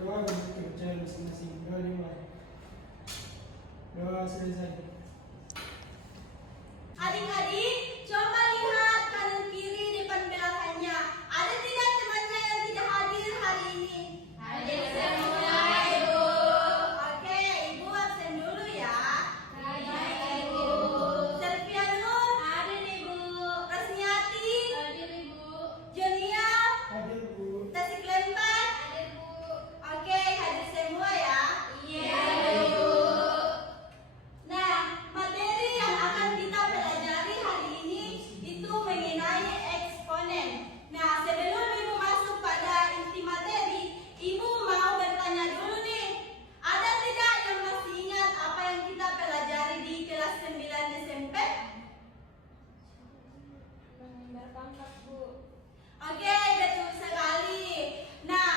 doa untuk kerja masing-masing. Doa dimulai. Doa selesai. Adik-adik, coba lihat kanan kiri depan belakangnya. Ada tidak temannya yang tidak hadir hari ini? Hadir semua, Ibu. Oke, Ibu absen dulu ya. Baik, Ibu. Servianur, Hadir, Ibu. Rasniati, Hadir, Ibu. Jonia, Hadir Bu. Tasik Lembang. Hadir, Bu. Oke, hadir semua ya. Iya, Ibu. Nah, materi yang akan kita pelajari hari ini itu mengenai eksponen. Nah, sebelum Ibu masuk pada inti materi, Ibu mau bertanya dulu nih. Ada tidak yang masih ingat apa yang kita pelajari di kelas 9 SMP? Berpangkat, Bu. Oke, betul sekali. Nah,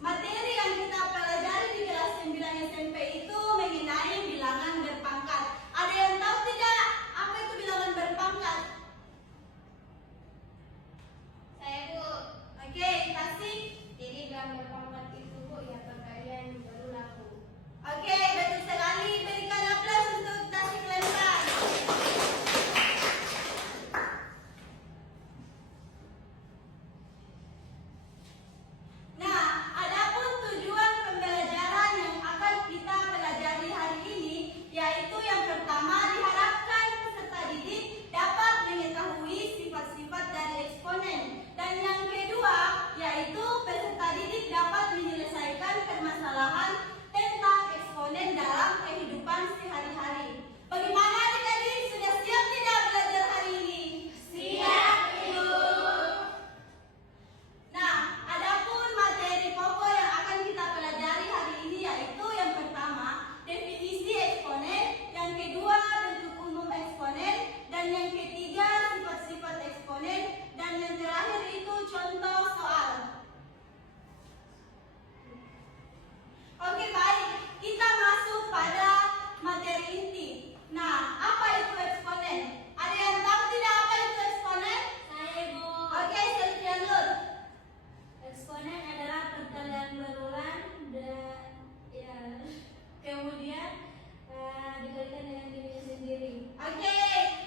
materi yang kita pelajari di kelas 9 SMP itu mengenai bilangan berpangkat. Ada yang tahu tidak apa itu bilangan berpangkat? Saya, Bu. Oke, Tasik. Jadi bilangan berpangkat itu, Bu, ya perkalian baru laku. Oke, betul sekali. Berikan aplaus untuk Tasik Lembang. Nah, adapun tujuan pembelajaran yang akan kita pelajari hari ini, yaitu yang pertama diharapkan peserta didik dapat mengetahui sifat-sifat dari eksponen, dan yang kedua yaitu peserta didik dapat menyelesaikan permasalahan tentang eksponen dalam kehidupan sehari-hari. Bagaimana adik-adik, sudah siap tidak belajar hari ini? Siap, Ibu. Nah, adapun materi pokok yang akan kita pelajari hari ini yaitu yang pertama, definisi eksponen, yang kedua, bentuk umum eksponen, dan yang ketiga, sifat-sifat eksponen, dan yang terakhir itu contoh soal. Oke, baik. Kita masuk pada materi inti. Nah, apa itu eksponen? Ada yang tahu tidak apa itu eksponen? Saya, Ibu. Oke, Selvianur. Eksponen adalah perkalian berulang dan ya, kemudian dikalikan dengan dirinya sendiri. Oke,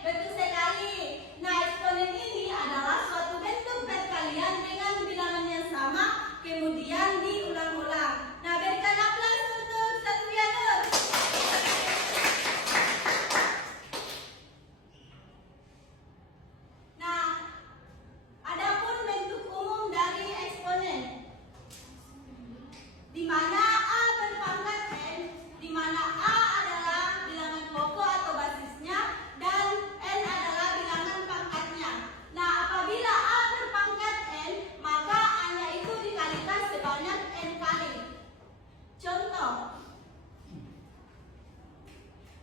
betul sekali. Nah, eksponen ini adalah suatu bentuk perkalian dengan bilangan yang sama, kemudian diulang-ulang. Nah, berikan aplaus untuk Selvianur. Nah, adapun bentuk umum dari eksponen, di mana A berpangkat N, di mana A adalah bilangan pokok atau basisnya dan N adalah bilangan pangkatnya. Nah, apabila A berpangkat N, maka A-nya itu dikalikan sebanyak N kali. Contoh,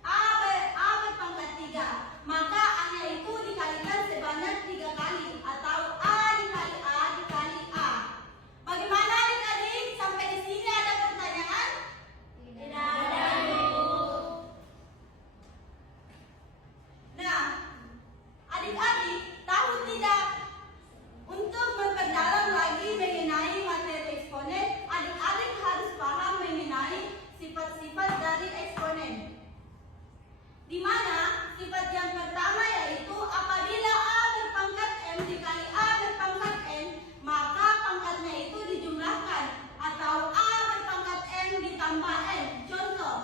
A berpangkat 3, maka A-nya itu dikalikan sebanyak 3 kali, atau A dikali A. Bagaimana adik-adik? Sampai di sini ada pertanyaan? Tidak ada, Bu. Nah, adik-adik tahu tidak? Untuk memperdalam lagi mengenai materi eksponen, adik-adik harus paham mengenai sifat-sifat dari eksponen. Di mana sifat yang pertama yaitu apabila A berpangkat M dikali A berpangkat N, maka pangkatnya itu dijumlahkan, atau A berpangkat N ditambah N. Contoh,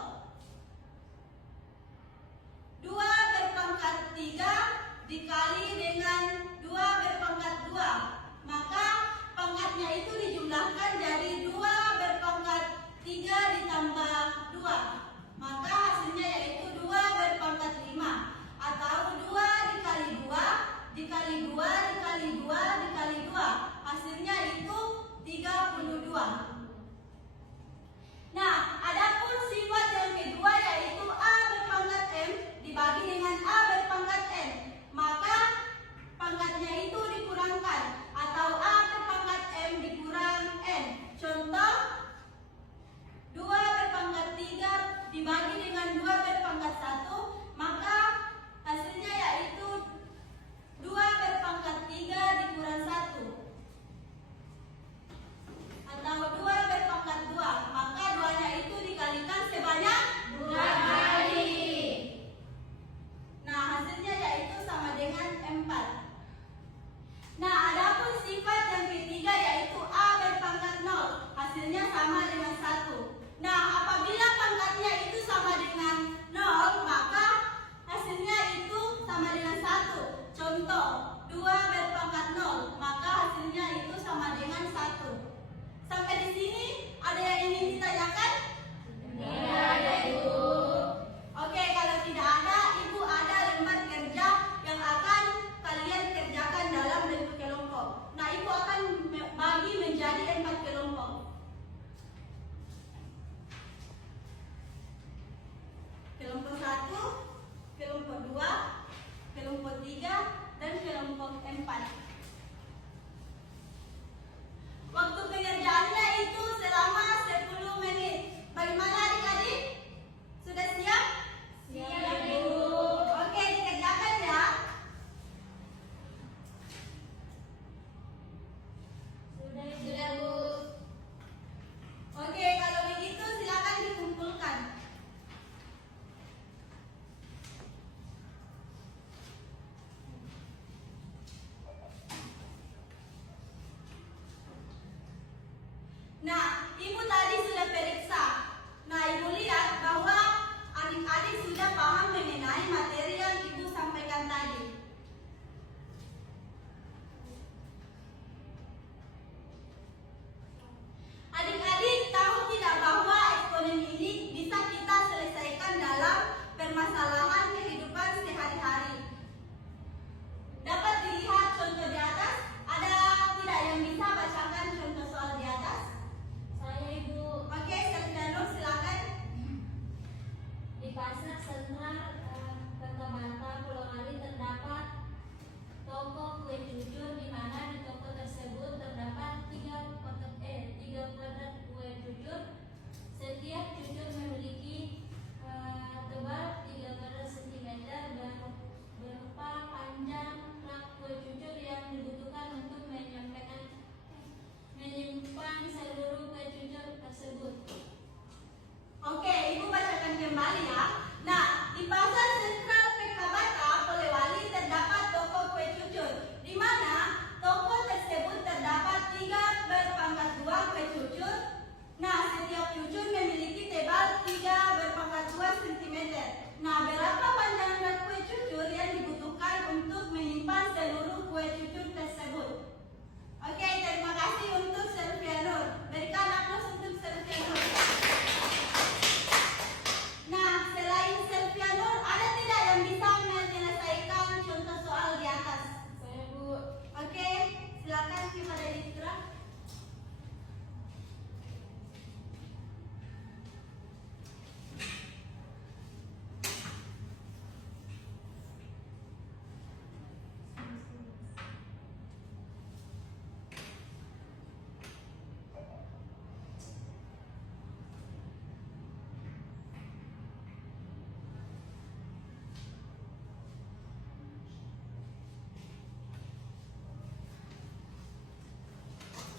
2 berpangkat 3 dikali dengan 2 berpangkat 2, maka pangkatnya itu dijumlahkan jadi 2 berpangkat 3 ditambah 2, maka hasilnya yaitu 2 berpangkat 5, atau 2 dikali 2 dikali 2 dikali 2 dikali 2, hasilnya itu 32. Nah, adapun sifat yang kedua yaitu A berpangkat M dibagi dengan A berpangkat N, maka pangkatnya itu dikurangkan, atau A berpangkat M dikurang N. Contoh, 2 berpangkat 3 dibagi dengan 2 berpangkat 1, maka hasilnya yaitu 2 berpangkat 3 dikurang 1, atau 2 berpangkat 2. Nah, apabila pangkatnya itu sama dengan 0, maka hasilnya itu sama dengan 1. Contoh, 2 berpangkat 0, maka hasilnya itu sama dengan 1. Sampai di sini ada yang ingin ditanyakan? Tidak ada, Ibu. Oke, kalau tidak ada, Ibu ada lembar kerja yang akan kalian kerjakan dalam bentuk kelompok. Nah, Ibu akan bagi menjadi 4 kelompok. Kelompok 1, kelompok 2, kelompok 3, dan kelompok 4. Waktu pengerjaannya itu selama 10 menit. Bagaimana adik-adik? Sudah siap? Siap, Ibu. Oke, dikerjakan ya. Sudah, Bu. Oke, kalau begitu silakan dikumpulkan. Nah, Ibu tadi sudah periksa. Nah, Ibu lihat bahwa adik-adik sudah paham mengenai materi yang Ibu sampaikan tadi. Adik-adik tahu tidak bahwa eksponen ini bisa kita selesaikan dalam permasalahan kehidupan sehari-hari. Dapat dilihat contoh di atas. Ada tidak yang bisa bacakan contoh soal di atas? Saya, Ibu. Oke, Selvianur silakan. Di pasar sentral Kota Batam, Pulau Ali terdapat toko kue cucur di mana di toko tersebut terdapat 3 kuadrat kue cucur. Setiap cucur memiliki tebal 3 kuadrat sentimeter. Berapa panjang rak kue cucur yang dibutuhkan untuk menyimpan seluruh kue cucur tersebut? Oke, Ibu bacakan kembali ya. Nah, di pasar sentral Pekabata, Polewali terdapat toko kue cucur, di mana toko tersebut terdapat 3 berpangkat 2 kue cucur. Nah, setiap cucur memiliki tebal 3 berpangkat 2 cm. Nah, berapa panjang rak kue cucur yang dibutuhkan untuk menyimpan seluruh kue cucur tersebut? Oke, terima kasih untuk Selvianur. Berikan aplaus untuk Selvianur. Nah, selain Selvianur, ada tidak yang bisa menyelesaikan contoh soal di atas? Saya, Bu. Oke, silakan kepada Ditra.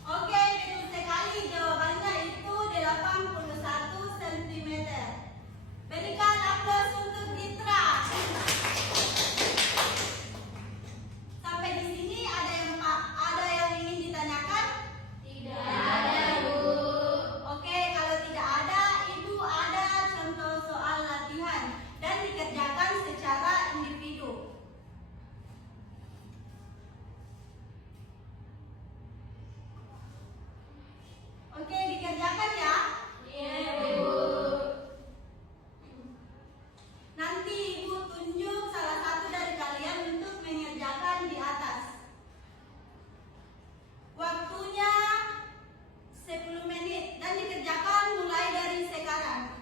Oke, betul sekali. Jawabannya itu 81 cm. Berikan aplaus untuk Ditra. Sampai di sini ada yang ingin ditanyakan? Tidak ada, Bu. Oke, kalau tidak ada, Ibu ada contoh soal latihan dan dikerjakan secara individu. Oke, dikerjakan ya. Iya, Bu. Nanti Ibu tunjuk salah satu dari kalian untuk mengerjakan di atas. Waktunya 10 menit dan dikerjakan mulai dari sekarang.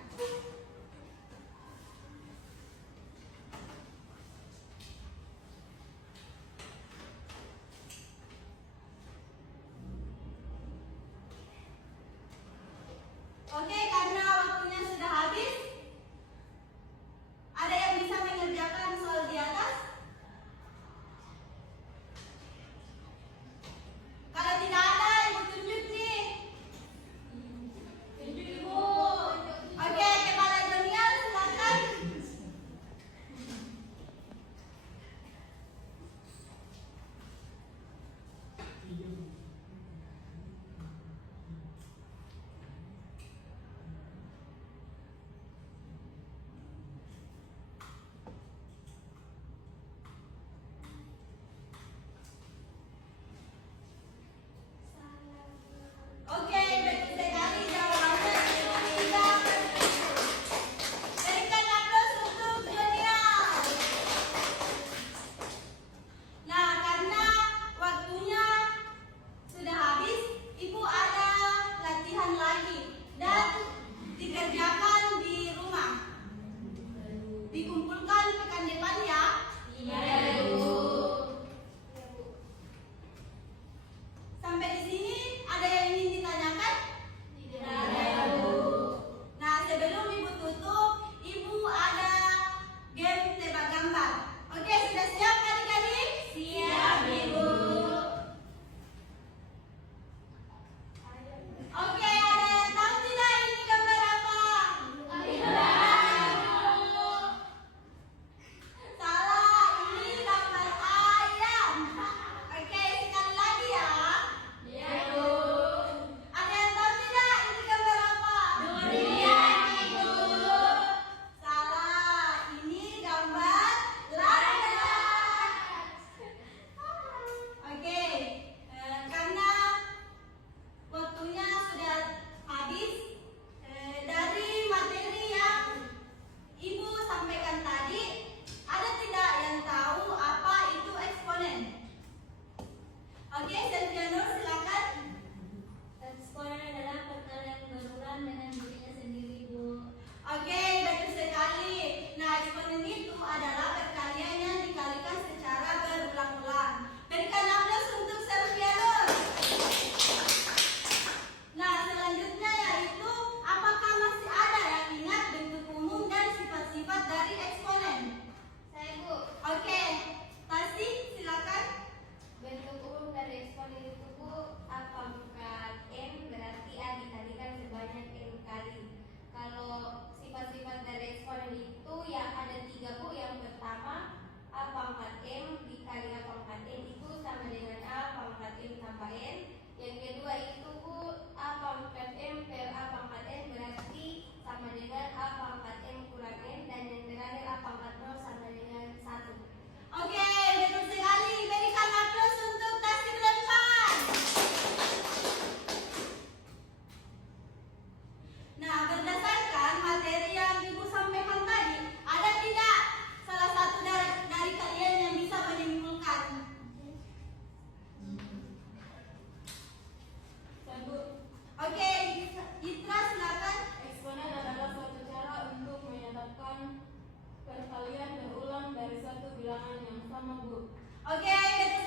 Oke, karena waktunya sudah habis, ada yang bisa mengerjakan soal di atas? Kalau tidak ada, Ibu tunjuk nih. Tunjuk, Ibu. Oke, kepala Jonial silakan. perkalian berulang dari satu bilangan yang sama, Bu. Oke, kita